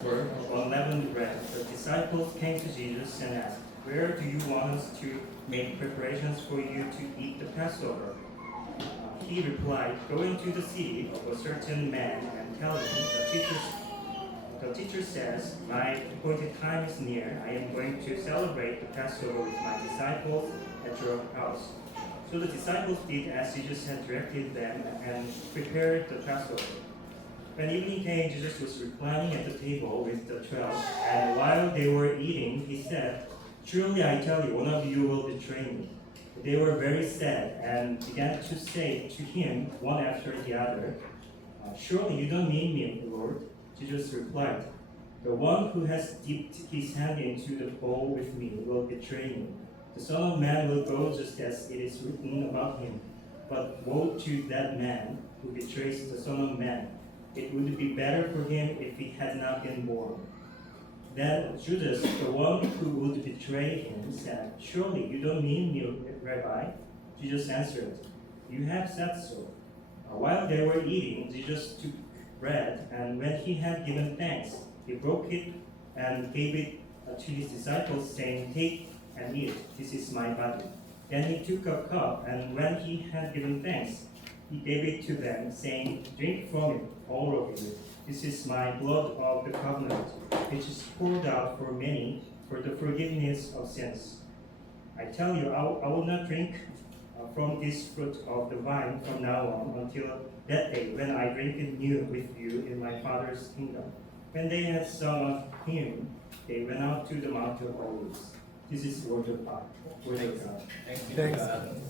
of unleavened bread, the disciples came to Jesus and asked, "Where do you want us to make preparations for you to eat the Passover?" He replied, "Go into the city of a certain man and tell him, the teacher says, my appointed time is near. I am going to celebrate the Passover with my disciples at your house." So the disciples did as Jesus had directed them and prepared the Passover. When evening came, Jesus was reclining at the table with the 12, and while they were eating, he said, "Truly I tell you, one of you will betray me." They were very sad and began to say to him, one after the other, "Surely you don't mean me, Lord." Jesus replied, "The one who has dipped his hand into the bowl with me will betray me. The Son of Man will go just as it is written about him. But woe to that man who betrays the Son of Man. It would be better for him if he had not been born." Then Judas, the one who would betray him, said, "Surely you don't mean me, Rabbi?" Jesus answered, "You have said so." While they were eating, Jesus took bread, and when he had given thanks, he broke it and gave it to his disciples, saying, "Take and eat. This is my body." Then he took a cup, and when he had given thanks, he gave it to them, saying, "Drink from it, all of you. This is my blood of the covenant, which is poured out for many for the forgiveness of sins. I tell you, I will not drink from this fruit of the vine from now on until that day when I drink it new with you in my Father's kingdom." When they had sung a hymn, they went out to the Mount of Olives. This is the word of God. Word of God. Thank you, God.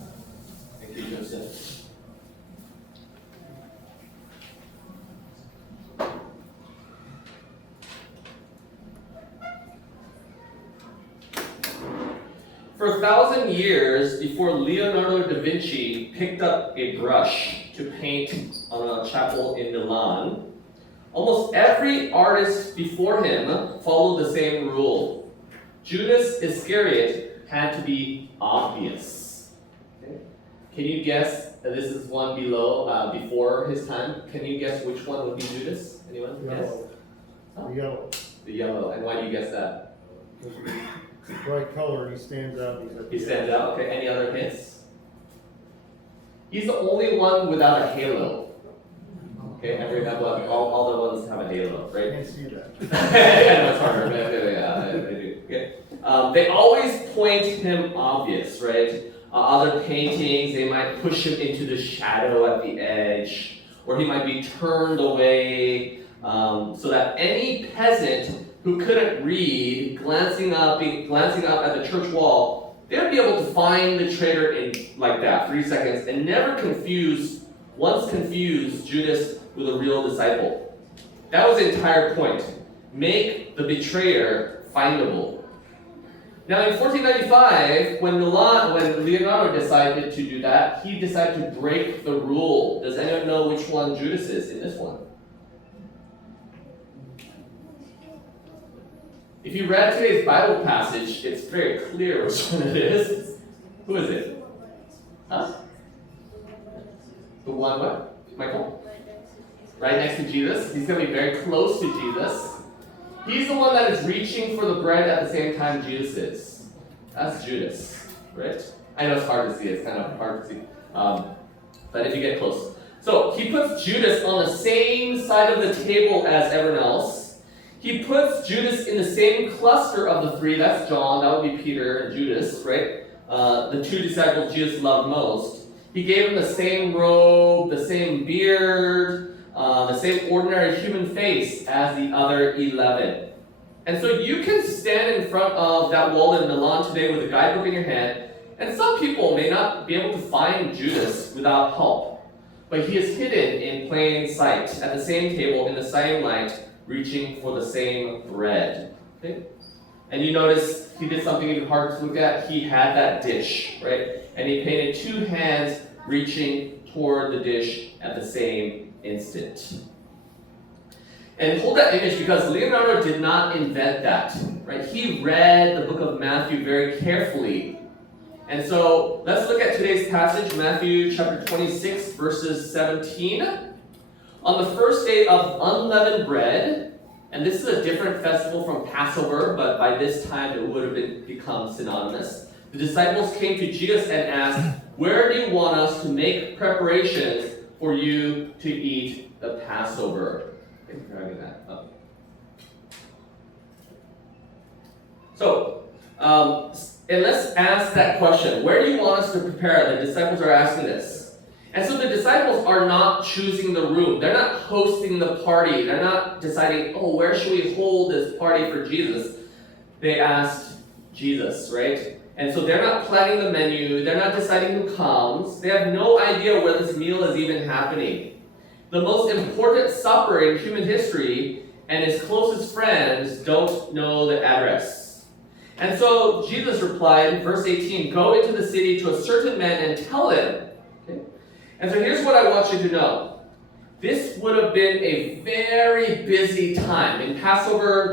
Thank you, Joseph. For 1,000 years before Leonardo da Vinci picked up a brush to paint on a chapel in Milan, almost every artist before him followed the same rule. Judas Iscariot had to be obvious. Okay. Can you guess, this is one below, before his time, can you guess which one would be Judas? Anyone guess? The yellow. The yellow, and why do you guess that? Bright color, he stands out. He stands out, okay, any other hints? He's the only one without a halo. Okay, all the ones have a halo, I right? can't see that. Yeah, no, it's harder. Yeah, they do. Okay. They always point him obvious, right? Other paintings, they might push him into the shadow at the edge, or he might be turned away, so that any peasant who couldn't read, glancing up at the church wall, they would be able to find the traitor in like that, 3 seconds, and never once confuse Judas with a real disciple. That was the entire point. Make the betrayer findable. Now in 1495, when Leonardo decided to do that, he decided to break the rule. Does anyone know which one Judas is in this one? If you read today's Bible passage, it's very clear which one it is. Who is it? Huh? The one what? Michael? Right next to Jesus. He's going to be very close to Jesus. He's the one that is reaching for the bread at the same time Jesus is. That's Judas, right? I know it's hard to see. It's kind of hard to see. But if you get close. So he puts Judas on the same side of the table as everyone else. He puts Judas in the same cluster of the three. That's John. That would be Peter and Judas, right? The two disciples Jesus loved most. He gave him the same robe, the same beard, the same ordinary human face as the other 11. And so you can stand in front of that wall in Milan today with a guidebook in your hand, and some people may not be able to find Judas without help. But he is hidden in plain sight at the same table in the same light, reaching for the same bread. Okay? And you notice he did something even harder to look at. He had that dish, right? And he painted 2 hands reaching toward the dish at the same instant. And hold that image because Leonardo did not invent that, right? He read the book of Matthew very carefully. And so let's look at today's passage, Matthew chapter 26, verses 17. On the first day of unleavened bread, And this is a different festival from Passover, but by this time it would have become synonymous. The disciples came to Jesus and asked, "Where do you want us to make preparations for you to eat the Passover?" Thank you for having that up. So, and let's ask that question. Where do you want us to prepare? The disciples are asking this. And so the disciples are not choosing the room. They're not hosting the party. They're not deciding, oh, where should we hold this party for Jesus? They asked Jesus, right? And so they're not planning the menu. They're not deciding who comes. They have no idea where this meal is even happening. The most important supper in human history and his closest friends don't know the address. And so Jesus replied, verse 18, "Go into the city to a certain man and tell him." Okay? And so here's what I want you to know. This would have been a very busy time. In Passover